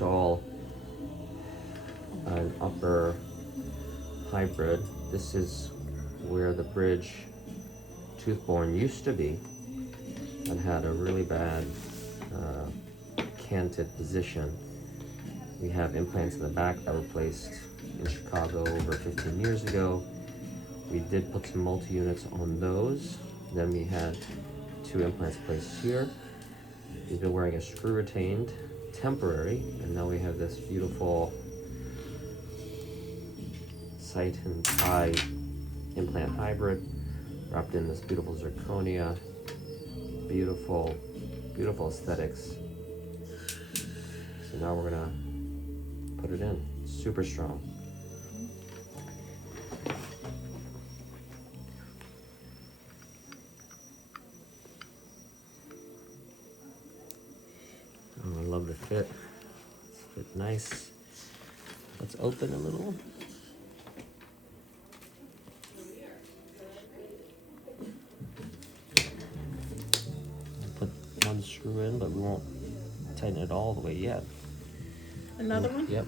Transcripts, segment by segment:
install an upper hybrid. This is where the bridge tooth bone used to be and had a really bad canted position. We have implants in the back that were placed in Chicago over 15 years ago. We did put some multi-units on those. Then we had 2 implants placed here. He's been wearing a screw retained, temporary, and now we have this beautiful sight and tie implant hybrid wrapped in this beautiful zirconia. Beautiful, beautiful aesthetics. So now we're gonna put it in. Super strong. Oh, I love the fit. It's fit nice. Let's open a little. Put one screw in, but we won't tighten it all the way yet. Another one? Yep.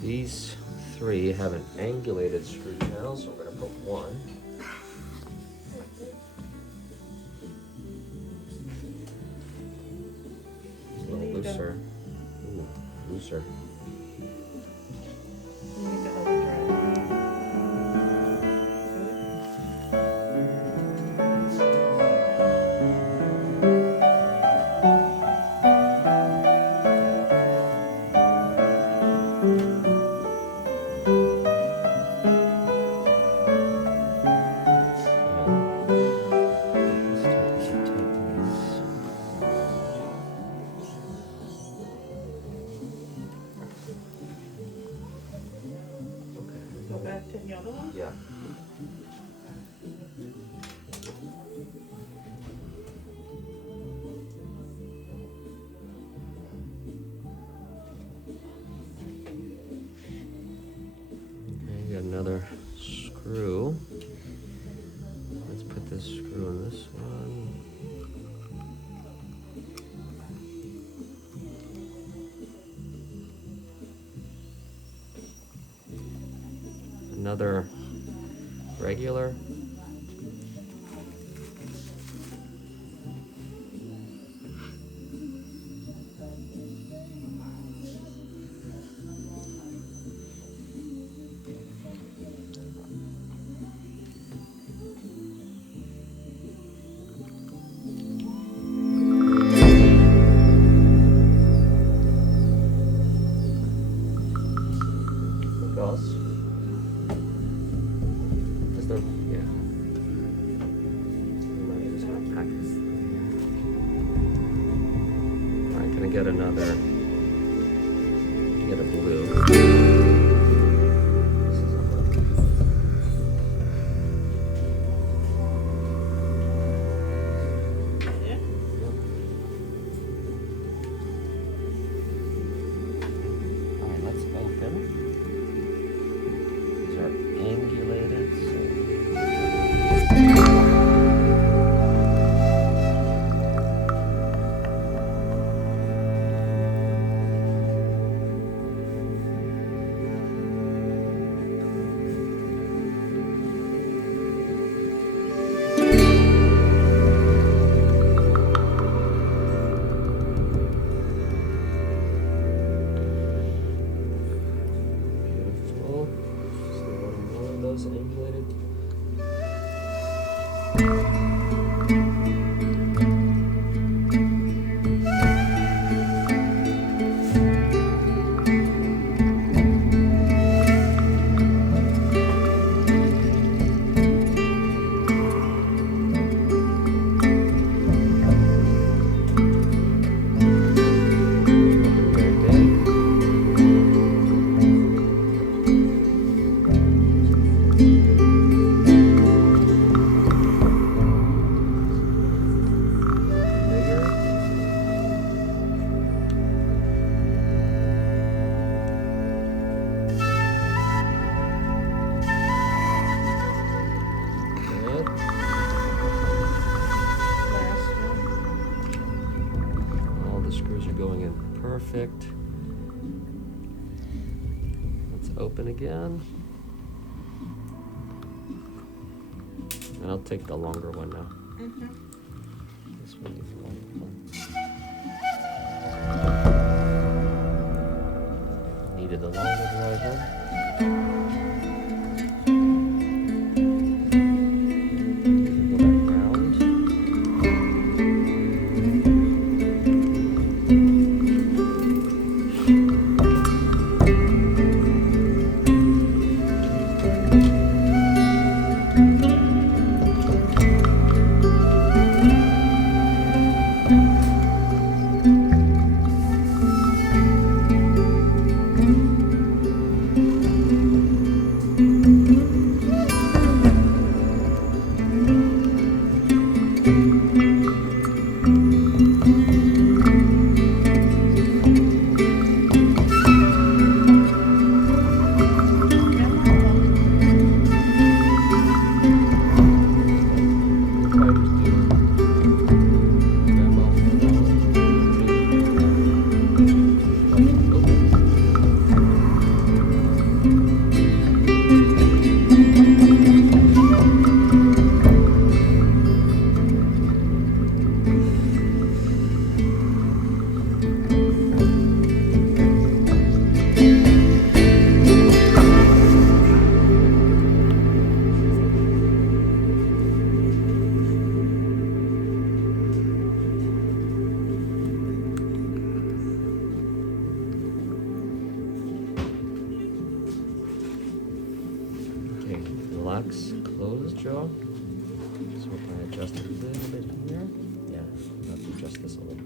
These 3 have an angulated screw channel, so we're going to put one. It's a little looser. Ooh, looser. Back to the other one? Yeah. Okay, got another screw. Let's put this screw in this one. Another regular. Gauze. Yeah. I'm just gonna pack this. Alright, gonna get another. Get a blue. This is a blue. Yeah. Alright, let's open. These are angulated, so beautiful. So one more of those angulated. Perfect. Let's open again. And I'll take the longer one now. Mm-hmm. This one is the longer one. Needed the longer driver. Go back round. Okay, relax, close jaw. So if I adjust a little bit here, yeah, I'll have to adjust this a little.